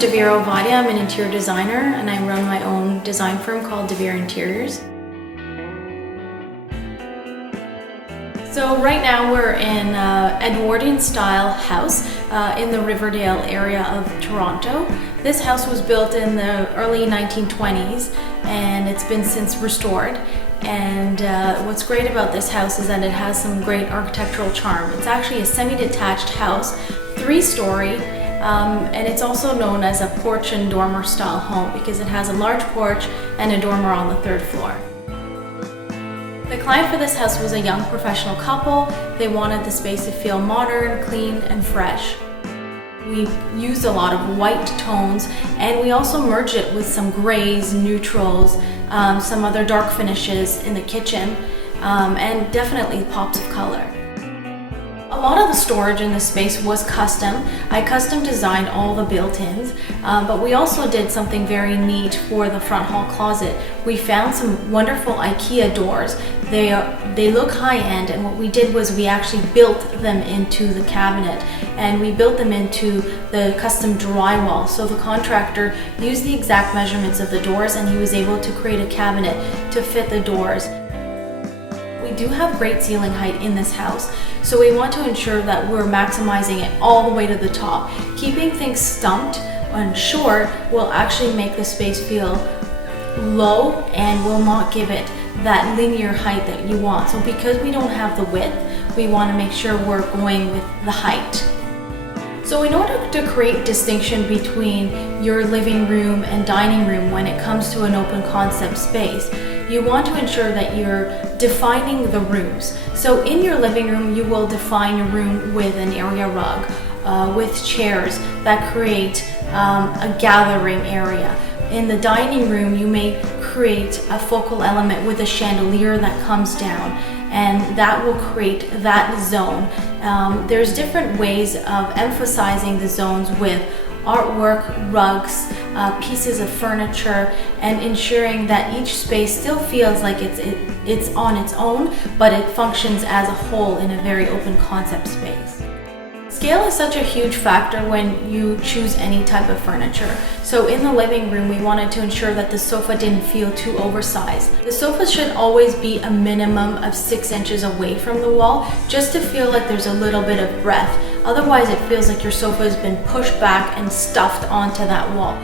Dvira Ovadia. I'm an interior designer and I run my own design firm called Dvira Interiors. So right now we're in an Edwardian style house in the Riverdale area of Toronto. This house was built in the early 1920s and it's been since restored. And what's great about this house is that it has some great architectural charm. It's actually a semi-detached house, 3-story, and it's also known as a porch and dormer style home because it has a large porch and a dormer on the 3rd floor. The client for this house was a young professional couple. They wanted the space to feel modern, clean, and fresh. We used a lot of white tones and we also merged it with some grays, neutrals, some other dark finishes in the kitchen, and definitely pops of color. A lot of the storage in this space was custom. I custom designed all the built-ins, but we also did something very neat for the front hall closet. We found some wonderful IKEA doors. They look high-end, and what we did was we actually built them into the cabinet, and we built them into the custom drywall. So the contractor used the exact measurements of the doors and he was able to create a cabinet to fit the doors. We do have great ceiling height in this house, so we want to ensure that we're maximizing it all the way to the top. Keeping things stumped and short will actually make the space feel low and will not give it that linear height that you want. So because we don't have the width, we want to make sure we're going with the height. So in order to create distinction between your living room and dining room when it comes to an open concept space, you want to ensure that you're defining the rooms. So in your living room, you will define your room with an area rug, with chairs that create a gathering area. In the dining room, you may create a focal element with a chandelier that comes down, and that will create that zone. There's different ways of emphasizing the zones with artwork, rugs, pieces of furniture, and ensuring that each space still feels like it's on its own, but it functions as a whole in a very open concept space. Scale is such a huge factor when you choose any type of furniture. So in the living room, we wanted to ensure that the sofa didn't feel too oversized. The sofa should always be a minimum of 6 inches away from the wall, just to feel like there's a little bit of breath. Otherwise, it feels like your sofa has been pushed back and stuffed onto that wall.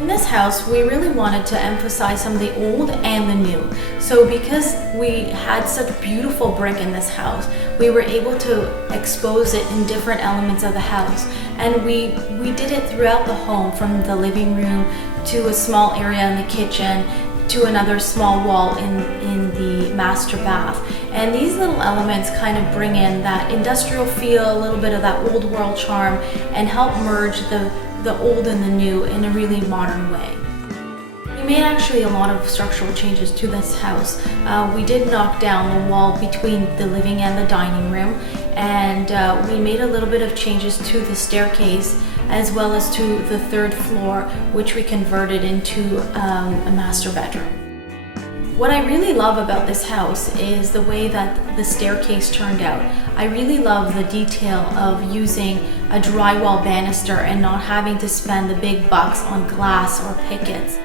In this house, we really wanted to emphasize some of the old and the new. So because we had such beautiful brick in this house, we were able to expose it in different elements of the house. And we did it throughout the home, from the living room to a small area in the kitchen to another small wall in the master bath. And these little elements kind of bring in that industrial feel, a little bit of that old world charm, and help merge the old and the new in a really modern way. We made actually a lot of structural changes to this house. We did knock down the wall between the living and the dining room, and we made a little bit of changes to the staircase as well as to the 3rd floor, which we converted into a master bedroom. What I really love about this house is the way that the staircase turned out. I really love the detail of using a drywall banister and not having to spend the big bucks on glass or pickets.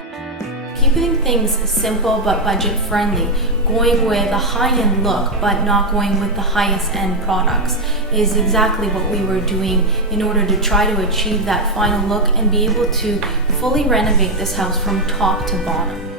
Keeping things simple but budget friendly, going with a high-end look but not going with the highest end products, is exactly what we were doing in order to try to achieve that final look and be able to fully renovate this house from top to bottom.